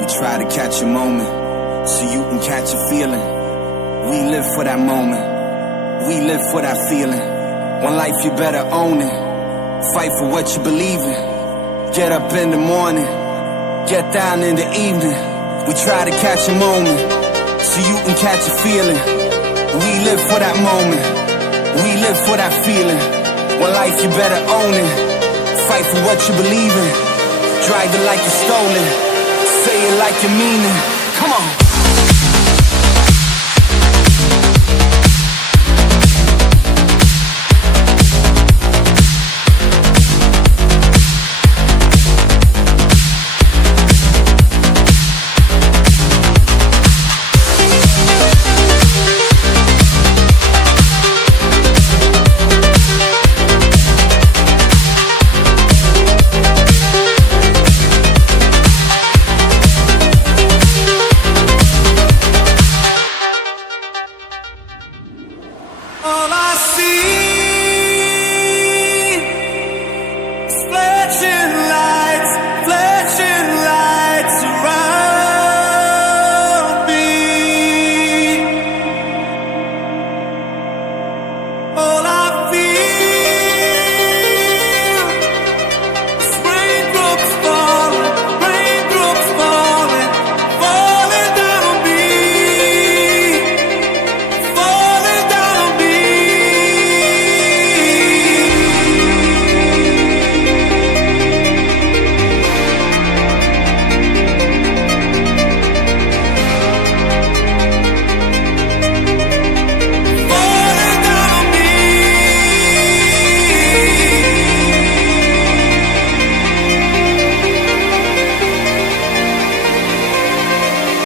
We try to catch a moment so you can catch a feeling. We live for that moment. We live for that feeling. One life, you better own it. Fight for what you believe in. Get up in the morning, get down in the evening. We try to catch a moment so you can catch a feeling. We live for that moment. We live for that feeling. One life, you better own it. Fight for what you believe in. Drive it like you stole it. Say it like you mean it. Come on.